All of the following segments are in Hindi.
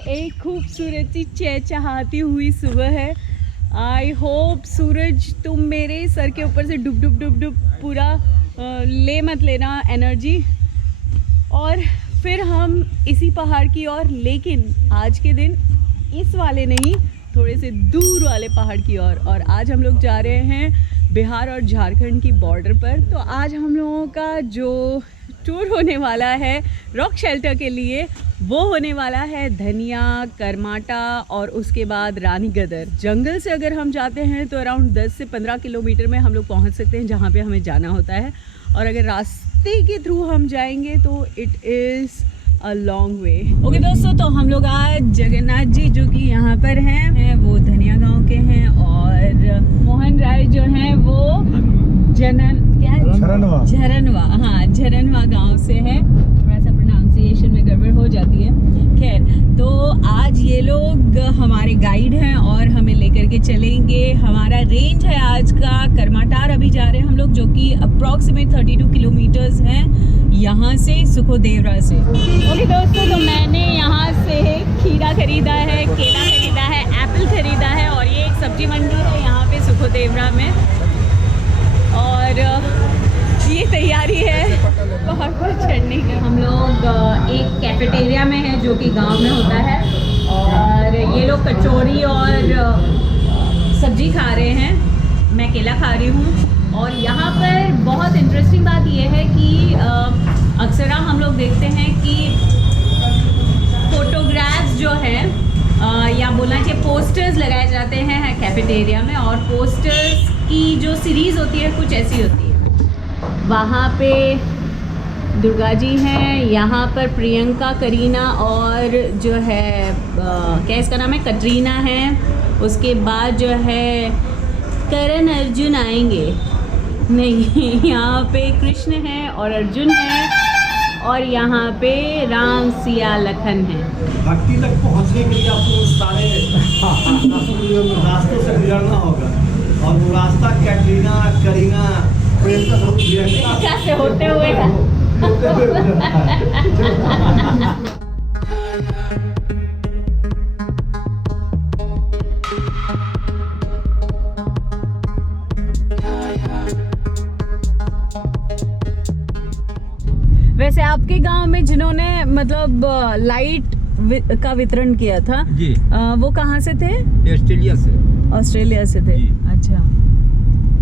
एक खूबसूरत सी चहचहाती हुई सुबह है। आई होप सूरज तुम मेरे सर के ऊपर से डुब डुब डुब डुब पूरा ले मत लेना एनर्जी, और फिर हम इसी पहाड़ की ओर, लेकिन आज के दिन इस वाले नहीं, थोड़े से दूर वाले पहाड़ की ओर। और आज हम लोग जा रहे हैं बिहार और झारखंड की बॉर्डर पर। तो आज हम लोगों का जो टूर होने वाला है रॉक शेल्टर के लिए, वो होने वाला है धनिया, करमाटा और उसके बाद रानीगदर। जंगल से अगर हम जाते हैं तो अराउंड 10 से 15 किलोमीटर में हम लोग पहुंच सकते हैं जहां पे हमें जाना होता है, और अगर रास्ते के थ्रू हम जाएंगे तो it is a long way. Okay दोस्तों, तो हम लोग आज जगन्नाथ जी जो कि यहाँ पर हैं वो धनिया गांव के हैं, और मोहन राय जो हैं वो झरनवा, हाँ झरनवा गांव से है। थोड़ा सा प्रोनाउंसिएशन में गड़बड़ हो जाती है। खैर, तो आज ये लोग हमारे गाइड हैं और हमें लेकर के चलेंगे। हमारा रेंज है आज का करमाटार अभी जा रहे हैं हम लोग, जो कि अप्रॉक्सीमेट 32 किलोमीटर्स हैं यहाँ से, सुखोदेवरा से। ओके दोस्तों, तो मैंने यहाँ से खीरा खरीदा है, केला खरीदा है, एप्पल खरीदा है, और ये एक सब्जी मंडी है यहाँ पे सुखोदेवरा में। और ये तैयारी है पहाड़ पर चढ़ने की। हम लोग एक कैफेटेरिया में है जो कि गांव में होता है, और ये लोग कचौरी और सब्जी खा रहे हैं, मैं केला खा रही हूँ। और यहाँ पर बहुत इंटरेस्टिंग बात यह है कि अक्सर हम लोग देखते हैं कि फोटोग्राफ्स जो है या बोलना चाहिए पोस्टर्स लगाए जाते हैं कैफेटेरिया में, और पोस्टर्स की जो सीरीज़ होती है कुछ ऐसी होती है। वहाँ पे दुर्गा जी हैं, यहाँ पर प्रियंका, करीना और जो है क्या इसका नाम है, कटरीना है। उसके बाद जो है करण अर्जुन आएंगे, नहीं यहाँ पे कृष्ण है और अर्जुन है, और यहाँ पे राम, सिया, लखन है। भक्ति तक पहुँचने के लिए आपको सारे रास्तों से गुजरना होगा, और वो रास्ता कैटरीना, करीना, प्रियंका से होते हुए वैसे आपके गांव में जिन्होंने मतलब लाइट का वितरण किया था जी, वो कहाँ से थे? ऑस्ट्रेलिया से थे। अच्छा,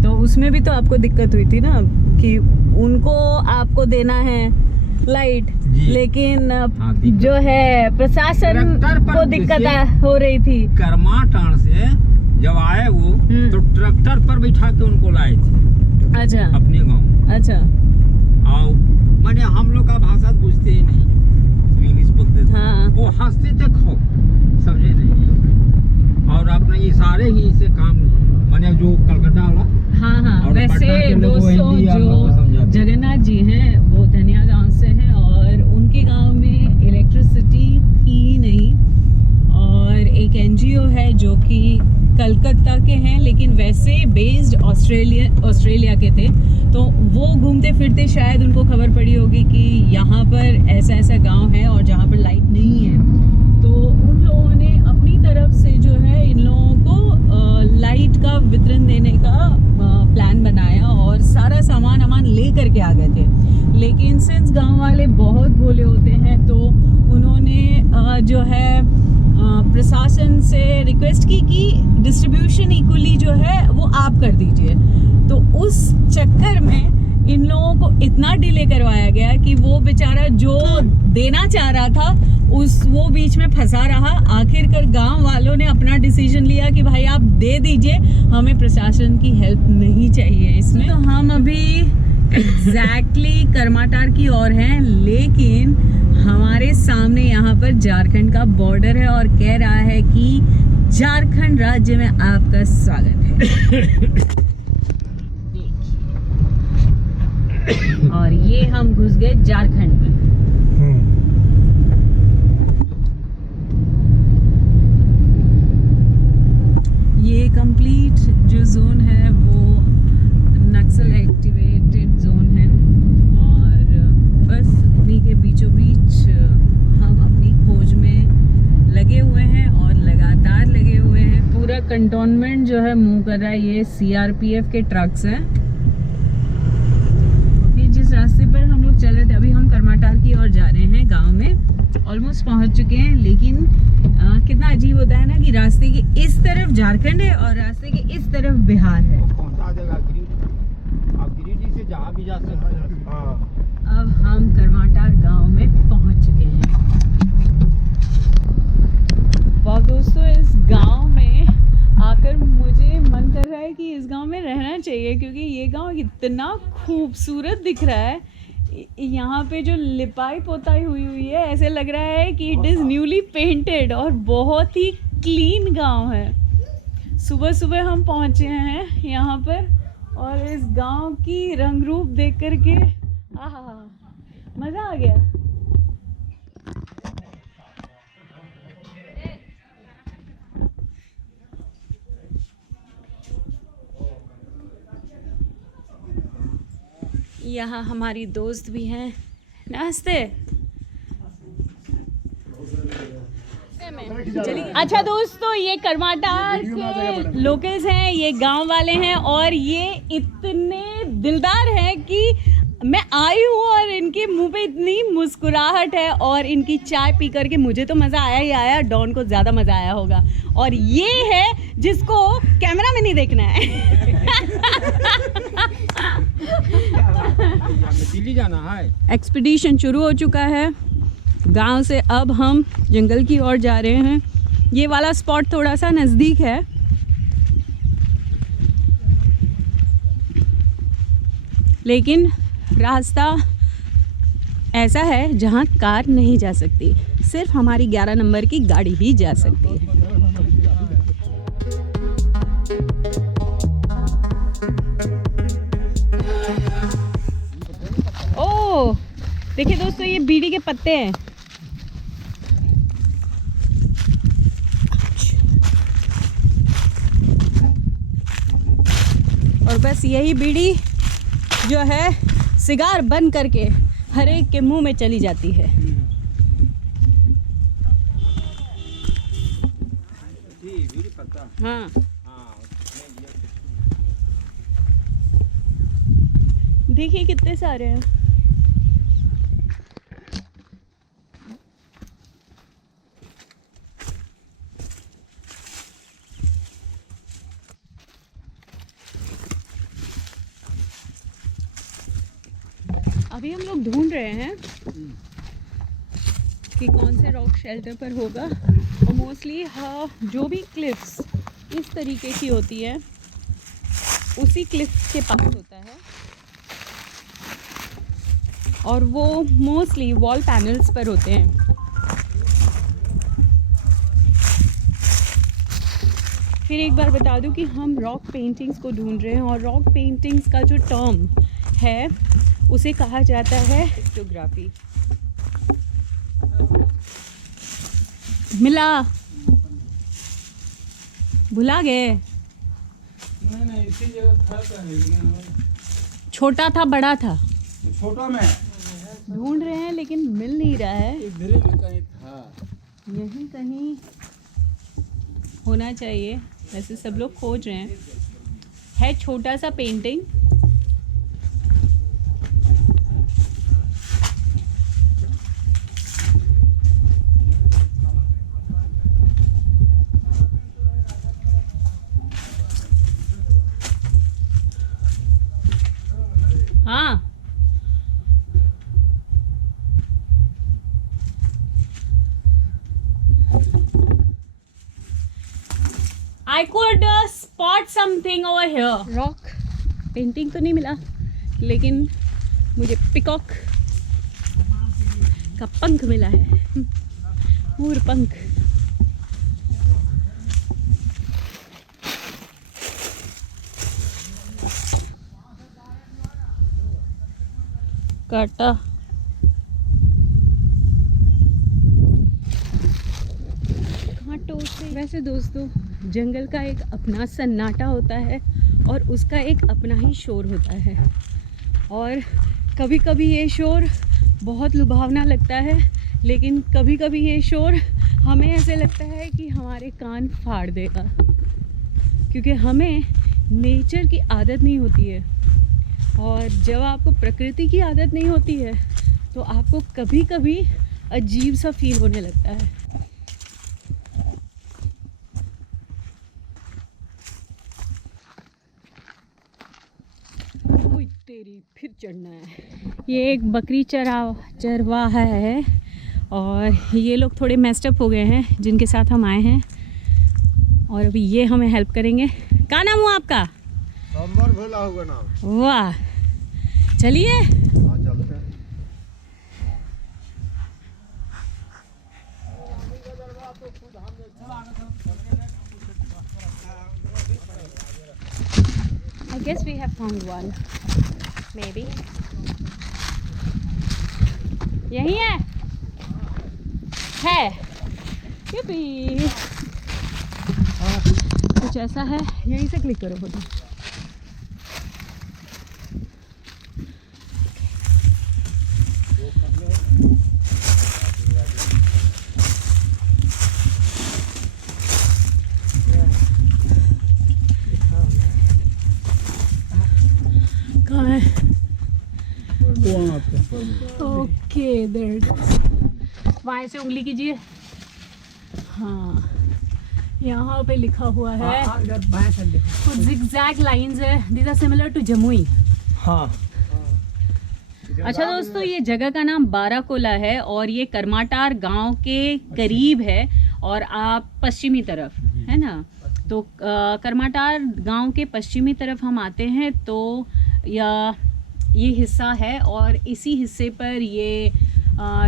तो उसमें भी तो आपको दिक्कत हुई थी ना कि उनको आपको देना है लाइट, लेकिन जो है प्रशासन को दिक्कत हो रही थी। करमाटार से जब आए वो तो ट्रैक्टर पर बैठा के उनको लाए थे। अच्छा, अपने गांव। अच्छा, आओ मैंने हम लोग का भाषा बुझते ही नहीं, इंग्लिश बोलते थे। हाँ। वो हंसते थे, खो समझे नहीं, और अपने इशारे ही से काम, मैंने जो कलकत्ता वाला। हाँ, वैसे दोस्तों जो जगन्नाथ जी हैं वो धनिया गांव से हैं, और उनके गांव में इलेक्ट्रिसिटी थी नहीं, और एक एनजीओ है जो कि कलकत्ता के हैं लेकिन वैसे बेस्ड ऑस्ट्रेलिया के थे। तो वो घूमते फिरते शायद उनको खबर पड़ी होगी कि यहाँ पर ऐसा ऐसा गांव है और जहाँ पर लाइट नहीं है, तो उन लोगों ने अपनी तरफ से जो है इन लोगों को लाइट का वितरण देने का प्लान बनाया, और सारा सामान ले करके आ गए थे। लेकिन सिंस गांव वाले बहुत भोले होते हैं तो उन्होंने जो है प्रशासन से रिक्वेस्ट की कि डिस्ट्रीब्यूशन इक्वली जो है वो आप कर दीजिए। तो उस चक्कर में इन लोगों को इतना डिले करवाया गया कि वो बेचारा जो देना चाह रहा था वो बीच में फंसा रहा। आखिरकार गांव वालों ने अपना डिसीजन लिया कि भाई आप दे दीजिए, हमें प्रशासन की हेल्प नहीं चाहिए इसमें। तो हम अभी एग्जैक्टली करमाटार की ओर हैं, लेकिन हमारे सामने यहाँ पर झारखंड का बॉर्डर है और कह रहा है कि झारखंड राज्य में आपका स्वागत है। और ये हम घुस गए झारखंड में। ये कंप्लीट जो जोन है वो नक्सल एक्टिवेटेड जोन है, और बस उन्हीं के बीचों बीच हम अपनी खोज में लगे जो है मूव कर रहा है, ये CRPF के ट्रक्स हैं। अभी जिस रास्ते पर हम लोग चल रहे थे, अभी हम करमाटार की ओर जा रहे हैं, गांव में ऑलमोस्ट पहुंच चुके हैं। लेकिन कितना अजीब होता है ना कि रास्ते के इस तरफ झारखंड है और रास्ते के इस तरफ बिहार है। पहुंचा देगा आप गिरिडीह से जहाँ भी जा सकते हैं। हाँ। अब हम करमाटार गांव में पहुंच चुके हैं। वाह दोस्तों, इस गांव में आकर मुझे मन कर रहा है कि इस गांव में रहना चाहिए, क्योंकि ये गांव इतना खूबसूरत दिख रहा है। यहाँ पे जो लिपाई पोताई हुई है, ऐसे लग रहा है कि इट इज़ न्यूली पेंटेड, और बहुत ही क्लीन गांव है। सुबह सुबह हम पहुँचे हैं यहाँ पर, और इस गांव की रंग रूप देख कर के मज़ा आ गया। यहाँ हमारी दोस्त भी हैं। नमस्ते। अच्छा दोस्तों, ये करमाटार के लोकल्स हैं, ये गांव वाले हैं, और ये इतने दिलदार हैं कि मैं आई हूँ और इनके मुंह पे इतनी मुस्कुराहट है, और इनकी चाय पी करके मुझे तो मज़ा आया ही आया, डॉन को ज़्यादा मज़ा आया होगा। और ये है जिसको कैमरा में नहीं देखना है। दिल्ली जाना है। एक्सपीडिशन शुरू हो चुका है गांव से। अब हम जंगल की ओर जा रहे हैं। ये वाला स्पॉट थोड़ा सा नज़दीक है, लेकिन रास्ता ऐसा है जहां कार नहीं जा सकती, सिर्फ हमारी 11 नंबर की गाड़ी ही जा सकती है। ओह देखिए दोस्तों, ये बीड़ी के पत्ते हैं। और बस यही बीड़ी जो है सिगार बन करके हर एक के मुंह में चली जाती है। हाँ, देखिए कितने सारे हैं। अभी हम लोग ढूंढ रहे हैं कि कौन से रॉक शेल्टर पर होगा, और मोस्टली हाँ, जो भी क्लिफ्स इस तरीके की होती है उसी क्लिफ्स के पास होता है, और वो मोस्टली वॉल पैनल्स पर होते हैं। फिर एक बार बता दूं कि हम रॉक पेंटिंग्स को ढूंढ रहे हैं, और रॉक पेंटिंग्स का जो टर्म है उसे कहा जाता है पिक्टोग्राफी। मिला? भुला गए? नहीं, इसी जगह था। छोटा था, बड़ा था? छोटा में ढूंढ रहे हैं लेकिन मिल नहीं रहा है। इधर में कहीं था, यहीं कहीं होना चाहिए, वैसे सब लोग खोज रहे हैं। है छोटा सा पेंटिंग। हाँ, I could spot something over here. Rock painting तो नहीं मिला, लेकिन मुझे पिकॉक का पंख मिला है, मोर पंख। काटा कांटों से। वैसे दोस्तों, जंगल का एक अपना सन्नाटा होता है, और उसका एक अपना ही शोर होता है, और कभी कभी ये शोर बहुत लुभावना लगता है, लेकिन कभी कभी ये शोर हमें ऐसे लगता है कि हमारे कान फाड़ देगा। क्योंकि हमें नेचर की आदत नहीं होती है, और जब आपको प्रकृति की आदत नहीं होती है तो आपको कभी कभी अजीब सा फील होने लगता है। ओए तेरी, फिर चढ़ना है। ये एक बकरी चरवाहा है और ये लोग थोड़े मेस्टअप हो गए हैं जिनके साथ हम आए हैं, और अभी ये हमें हेल्प करेंगे। क्या नाम हुआ आपका? भोला होगा नाम। वाह, चलिए। हाँ, चलते हैं। I guess we have found one. Maybe. यही है? है। Yippee! कुछ ऐसा है, यहीं से क्लिक करो फोटो। कहाँ है? Okay, there it is. वहाँ से उंगली कीजिए। हाँ, यहाँ पे लिखा हुआ है कुछ zigzag लाइंस है। These are similar to Jamui. हाँ। अच्छा दोस्तों, ये जगह का नाम बाराकोला है और ये करमाटार गांव के करीब है, और आप पश्चिमी तरफ है ना, तो करमाटार गांव के पश्चिमी तरफ हम आते हैं तो ये हिस्सा है, और इसी हिस्से पर ये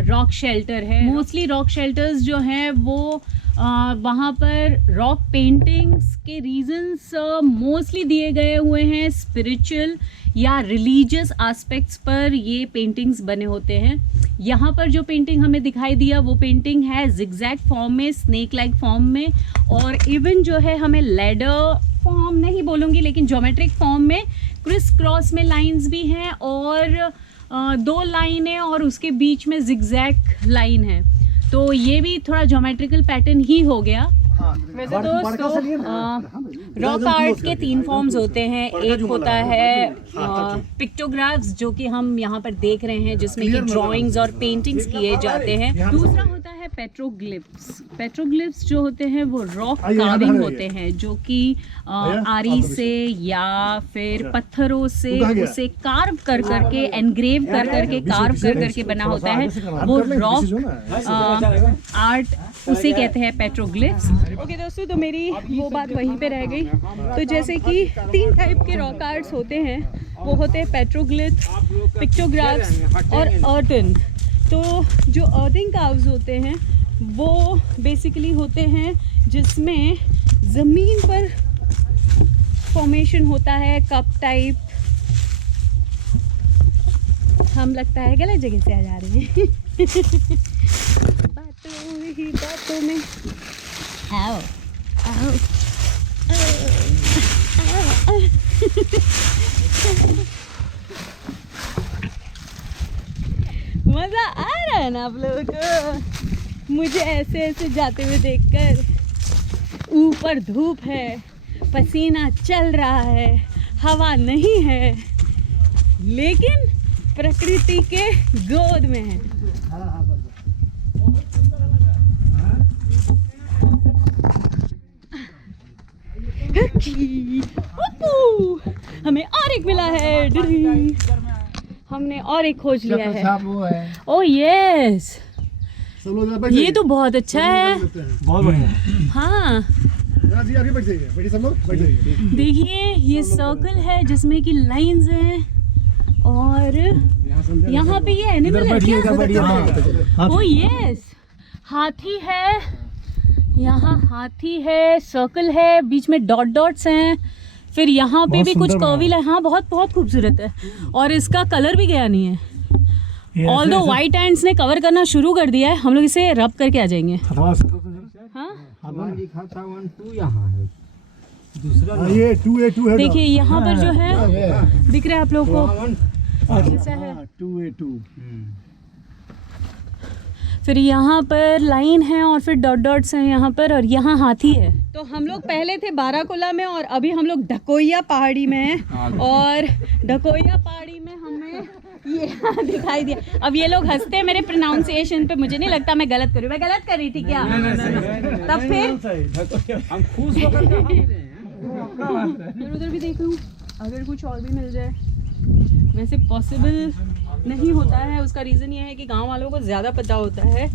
रॉक शेल्टर है। मोस्टली रॉक शेल्टर्स जो हैं वो वहाँ पर रॉक पेंटिंग्स के रीजंस मोस्टली दिए गए हुए हैं। स्पिरिचुअल या रिलीजियस एस्पेक्ट्स पर ये पेंटिंग्स बने होते हैं। यहाँ पर जो पेंटिंग हमें दिखाई दिया वो पेंटिंग है जिगजैग फॉर्म में, स्नेक लाइक फॉर्म में, और इवन जो है हमें लैडर फॉर्म नहीं बोलूँगी लेकिन ज्योमेट्रिक फॉर्म में, क्रिस क्रॉस में लाइंस भी हैं, और 2 लाइन है और उसके बीच में जिगजैग लाइन है, तो ये भी थोड़ा ज्योमेट्रिकल पैटर्न ही हो गया। वैसे दोस्तों, रॉक आर्ट के 3 फॉर्म्स होते हैं। एक होता है पिक्टोग्राफ्स, जो कि हम यहाँ पर देख रहे हैं, जिसमें कि ड्राइंग्स और पेंटिंग्स किए जाते हैं। दूसरा होता है पेट्रोग्लिफ्स। पेट्रोग्लिफ्स जो होते हैं वो रॉक कार्विंग होते हैं, जो कि आरी से या फिर पत्थरों से उसे कार्व कर करके, एनग्रेव कर करके, कार्व कर करके बना होता है। वो रॉक आर्ट उसे कहते हैं पेट्रोग्लिफ्स। ओके दोस्तों, तो मेरी वो बात वहीं पे रह गई। तो जैसे कि 3 टाइप के रॉक आर्ट्स होते हैं, वो होते हैं पेट्रोग्लिफ्स, पिक्टोग्राफ्स और अर्टन। तो जो अर्थिंग कार्व्स होते हैं वो बेसिकली होते हैं जिसमें ज़मीन पर फॉर्मेशन होता है, कप टाइप। हम लगता है गलत जगह से आ जा रहे हैं। बातों ही बातों में आओ आओ, मजा आ रहा है ना आप लोगों को मुझे ऐसे ऐसे जाते हुए देखकर? ऊपर धूप है, पसीना चल रहा है, हवा नहीं है, लेकिन प्रकृति के गोद में है। हमें और एक मिला है, हमने और एक खोज लिया है। ओह यस, ये तो बहुत अच्छा है, बहुत बढ़िया। हाँ देखिए, ये सर्कल है जिसमें कि लाइंस हैं, और यहाँ पे ये एनिमल है क्या? ओह यस, हाथी है, यहाँ हाथी है, सर्कल है, बीच में डॉट डॉट्स हैं, फिर यहाँ पे भी कुछ कर्विल है। हाँ, बहुत बहुत खूबसूरत है, और इसका कलर भी गया नहीं है। ऑल दो व्हाइट एंड्स ने कवर करना शुरू कर दिया है। हम लोग इसे रब करके आ जाएंगे। हाँ, ये 2A2 है। देखिए यहाँ पर जो है दिख रहा है आप लोगों को, ऐसा है। 2A2। फिर यहाँ पर लाइन है और फिर डॉट डॉट्स हैं यहाँ पर, और यहाँ हाथी है। तो हम लोग पहले थे बाराकोला में और अभी हम लोग ढकोइया पहाड़ी में हैं, और ढकोइया पहाड़ी में हमें ये दिखाई दिया। अब ये लोग हंसते हैं मेरे प्रोनाउंसिएशन पे, मुझे नहीं लगता मैं गलत कर रही हूँ। मैं गलत कर रही थी क्या? तब फिर हम खुश होकर के हंस रहे हैं। फिर उधर भी देख लूँ अगर कुछ और भी मिल जाए। वैसे पॉसिबल नहीं होता है, उसका रीज़न ये है कि गांव वालों को ज़्यादा पता होता है,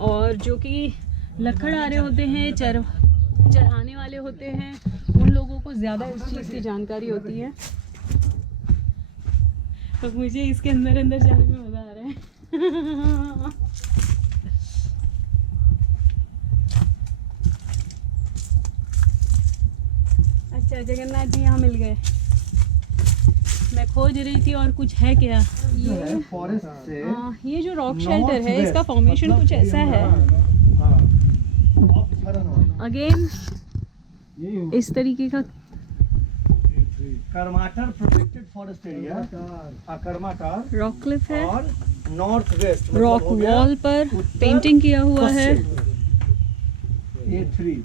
और जो कि लकड़ आ रहे होते हैं, चढ़ाने वाले होते हैं, उन लोगों को ज़्यादा इस चीज़ की जानकारी होती है। तो मुझे इसके अंदर अंदर जाने में मज़ा आ रहा है। अच्छा, जगन्नाथ जी यहाँ मिल गए। मैं खोज रही थी और कुछ है क्या ये फॉरेस्ट से। ये जो रॉक शेल्टर है इसका फॉर्मेशन कुछ ऐसा है अगेन इस तरीके का। Karmatar protected forest area, Karmatar rock cliff है और नॉर्थ वेस्ट रॉक वॉल पर पेंटिंग किया हुआ है। A3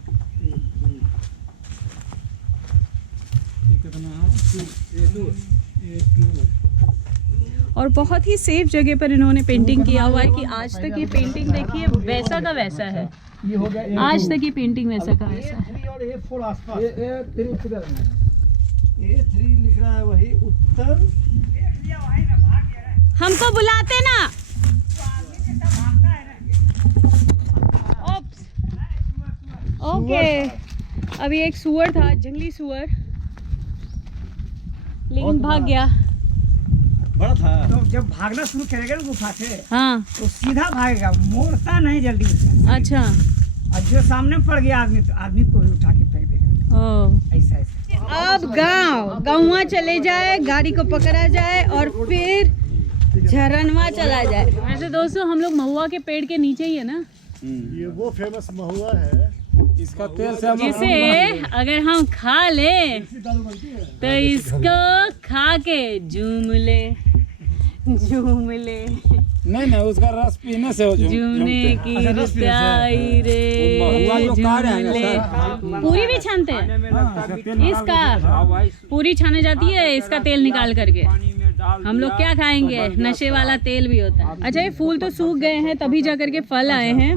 और बहुत ही सेफ जगह पर इन्होंने पेंटिंग किया हुआ है कि आज तक ये पेंटिंग देखिए वैसा का वैसा है। ये हो गया आज तक ये पेंटिंग वैसा का वैसा है। A3 और A4 आसपास। A3 लिख रहा है वही उत्तर। हमको बुलाते ना। ओके, अभी एक सुअर था, जंगली सुअर, लेकिन भाग गया। बड़ा था। तो जब भागना शुरू करेगा ना गुफा से, हाँ तो सीधा भागेगा, मोड़ता नहीं जल्दी उसका। अच्छा, और जो सामने पड़ गया आदमी, तो आदमी को ही उठा के फेंक देगा। ओ ऐसा ऐसा। अब गाँव चले जाए, गाड़ी को पकड़ा जाए और फिर झरनवा चला जाए। वैसे दोस्तों हम लोग महुआ के पेड़ के नीचे ही है ना। ये वो फेमस महुआ है, इसका तेल से जिसे अगर हम खा ले तो इसको खा के झूम ले। नहीं उसका रस पीने से हो जूने की रुताई रे झूम ले। पूरी भी छानते हैं इसका, पूरी छाने जाती है इसका तेल निकाल करके। हम लोग क्या खाएंगे, नशे वाला तेल भी होता है। अच्छा, ये फूल तो सूख गए हैं तभी जा करके फल आए हैं,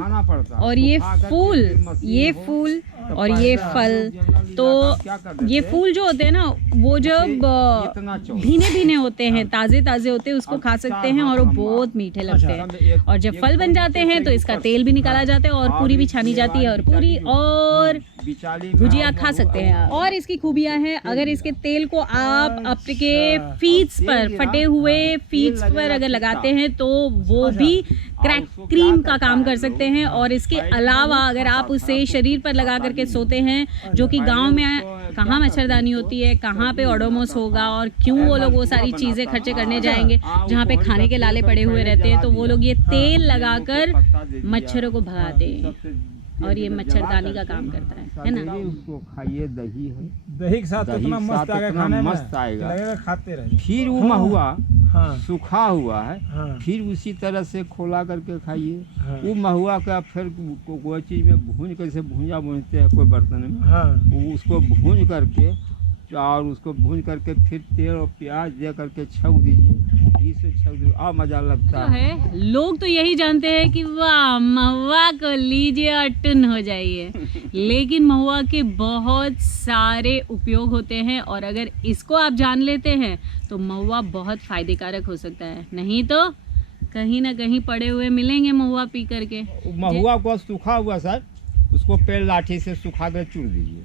और ये फूल और ये फल, तो ये फूल जो होते हैं ना वो जब भीने भीने होते हैं, ताज़े ताज़े होते हैं, उसको खा सकते हैं और वो बहुत मीठे लगते हैं। और जब फल बन जाते हैं तो इसका तेल भी निकाला जाता है और पूरी भी छानी जाती है, और पूरी और भुजिया खा सकते हैं। और इसकी खूबियां हैं, अगर इसके तेल को आप आपके फीट्स पर, फटे हुए फीट्स पर अगर लगाते हैं तो वो भी क्रैक क्रीम का काम कर सकते हैं। और इसके अलावा अगर आप उसे शरीर पर लगा करके सोते हैं, जो कि गांव में कहाँ मच्छरदानी होती है, कहाँ पे ओडोमोस होगा, और क्यों वो लोग वो सारी चीज़ें खर्चे करने जाएंगे जहाँ पे खाने के लाले पड़े हुए रहते हैं। तो वो लोग ये तेल लगाकर मच्छरों को भगाते हैं और ये मच्छरदानी का काम करता है ना। उसको खाइए, दही है, दही के साथ इतना मस्त आएगा, खाने में मस्त आएगा, लगेगा खाते रहे। फिर वो महुआ हाँ सूखा हुआ है, हाँ। फिर उसी तरह से खोला करके खाइए। हाँ। वो महुआ का फिर कोई चीज़ में भून, कैसे भूंजा भूनते हैं कोई बर्तन में, हाँ। वो उसको भून करके, और उसको भून करके फिर तेल और प्याज दे करके छक दीजिए, घी से छक दीजिए, और मज़ा लगता है। लोग तो यही जानते हैं कि वाह महुआ को लीजिए और टुन हो जाइए, लेकिन महुआ के बहुत सारे उपयोग होते हैं, और अगर इसको आप जान लेते हैं तो महुआ बहुत फ़ायदेकारक हो सकता है। नहीं तो कहीं ना कहीं पड़े हुए मिलेंगे महुआ पी करके। महुआ को सूखा हुआ सर, उसको पेड़ लाठी से सुखा कर चूर दीजिए,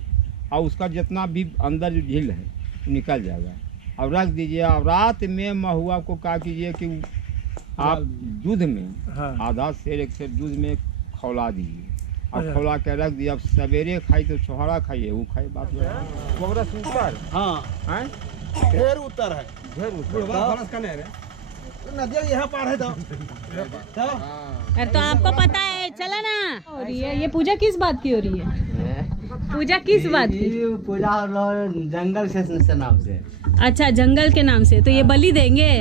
और उसका जितना भी अंदर जो झील है वो निकल जाएगा, और रख दीजिए। और रात में महुआ को क्या कीजिए कि आप दूध में आधा सेर एक सेर दूध में खौला दीजिए, और खौला के रख दिए। अब सवेरे खाई तो छोहरा खाइए, वो खाई बात वगैरह ऊपर। हाँ, ढेर उतर है, ढेर ऊपर नदिया यहाँ पार है। अरे तो आपको पता है, चला ना। हो रही है ये पूजा, किस बात की हो रही है? पूजा किस बात की? पूजा जंगल से नाम से। अच्छा, जंगल के नाम से, तो ये बलि देंगे।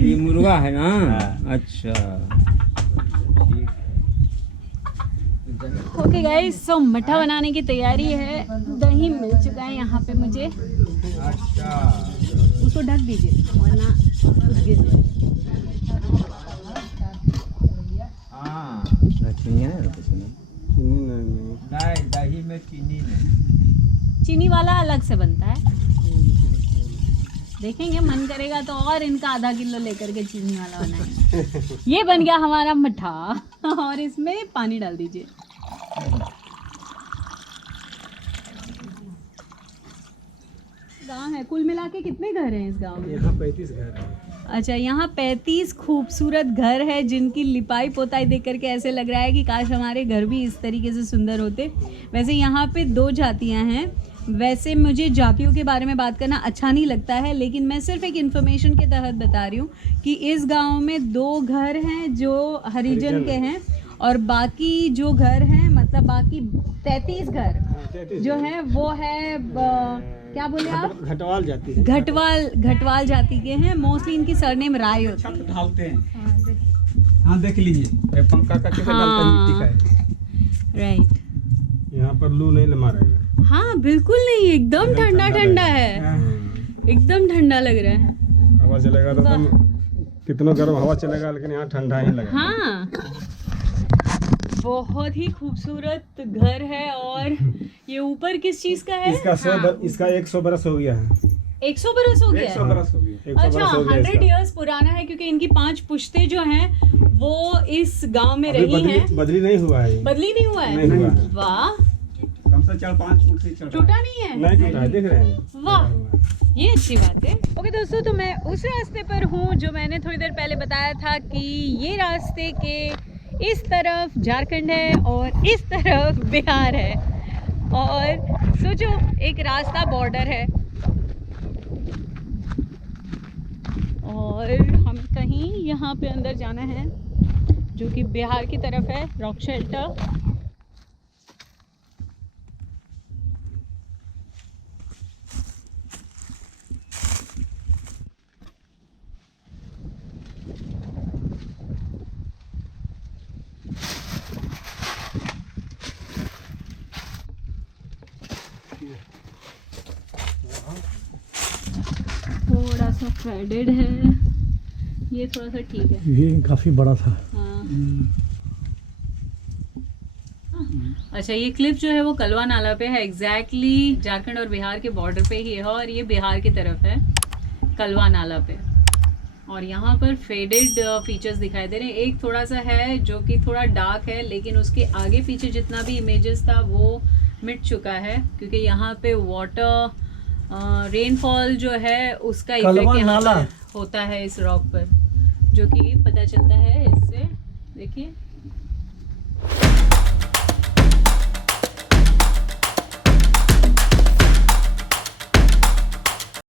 ये मुर्गा है ना? हाँ। अच्छा ठीक। ओके गाइस, सो मठा बनाने की तैयारी है। दही मिल चुका है यहाँ पे मुझे। अच्छा उसको ढक दीजिए वरना कुछ गिर जाए। हाँ चीनी है ना? नहीं, दही में चीनी नहीं। चीनी वाला अलग से बनता है। देखेंगे, मन करेगा तो और इनका आधा किलो लेकर के चीनी वाला बनाएंगे। ये बन गया हमारा मठा और इसमें पानी डाल दीजिए। गांव है, कुल मिला के कितने घर हैं इस गांव में? यहाँ 35 घर है। अच्छा, यहाँ 35 खूबसूरत घर है जिनकी लिपाई पोताई देख करके ऐसे लग रहा है कि काश हमारे घर भी इस तरीके से सुंदर होते। वैसे यहाँ पे 2 जातियाँ हैं। वैसे मुझे जातियों के बारे में बात करना अच्छा नहीं लगता है, लेकिन मैं सिर्फ एक इन्फॉर्मेशन के तहत बता रही हूँ कि इस गांव में 2 घर हैं जो हरिजन के हैं और बाकी जो घर हैं, मतलब बाकी 33 घर जो हैं वो है क्या बोले आप? घटवाल जाती है। घटवाल जाति के हैं। मोस्टली इनकी सरनेम राय होती है। ढालते हैं। हाँ देख लीजिए पंखा का कैसे डालता है मिट्टी का है। राइट। यहाँ पर लू नहीं मारेगा। हाँ बिल्कुल नहीं, एकदम ठंडा ठंडा है, एकदम ठंडा लग रहा है। हवा चलेगा तो तुम कितना गर्म हवा चलेगा, लेकिन यहाँ ठंडा ही लगेगा। हाँ, बहुत ही खूबसूरत घर है। और ये ऊपर किस चीज का है? इसका 100 बरस हो गया है। 100 बरस हो गया 100 है। बरस हो गया। 100 अच्छा, बरस हो गया 100 इसका। इयर्स पुराना है क्योंकि इनकी 5 पुश्तें जो हैं वो इस गांव में रही हैं। बदली नहीं हुआ है। बदली नहीं हुआ है? नहीं हुआ है। वाह, कम से 4-5 फुट से चढ़ टूटा नहीं है? नहीं टूटा है, देख रहे हैं। वाह, ये अच्छी बात है। ओके दोस्तों, तो मैं उस रास्ते पर हूँ जो मैंने थोड़ी देर पहले बताया था कि ये रास्ते के इस तरफ झारखंड है और इस तरफ बिहार है। और सोचो, एक रास्ता बॉर्डर है और हम कहीं यहाँ पे अंदर जाना है जो कि बिहार की तरफ है, रॉक शेल्टर। थोड़ा सा फेडेड है, ये थोड़ा सा ठीक है। ये काफी बड़ा था। हाँ। अच्छा, ये क्लिफ जो है वो कलवा नाला पे है। एग्जैक्टली झारखंड और बिहार के बॉर्डर पे ही है और ये बिहार की तरफ है, कलवा नाला पे। और यहाँ पर फेडेड फीचर्स दिखाई दे रहे हैं। एक थोड़ा सा है जो कि थोड़ा डार्क है, लेकिन उसके आगे पीछे जितना भी इमेजेस था वो मिट चुका है क्योंकि यहाँ पे वाटर रेनफॉल जो है उसका इफेक्ट यहाँ पर होता है इस रॉक पर, जो कि पता चलता है इससे। देखिए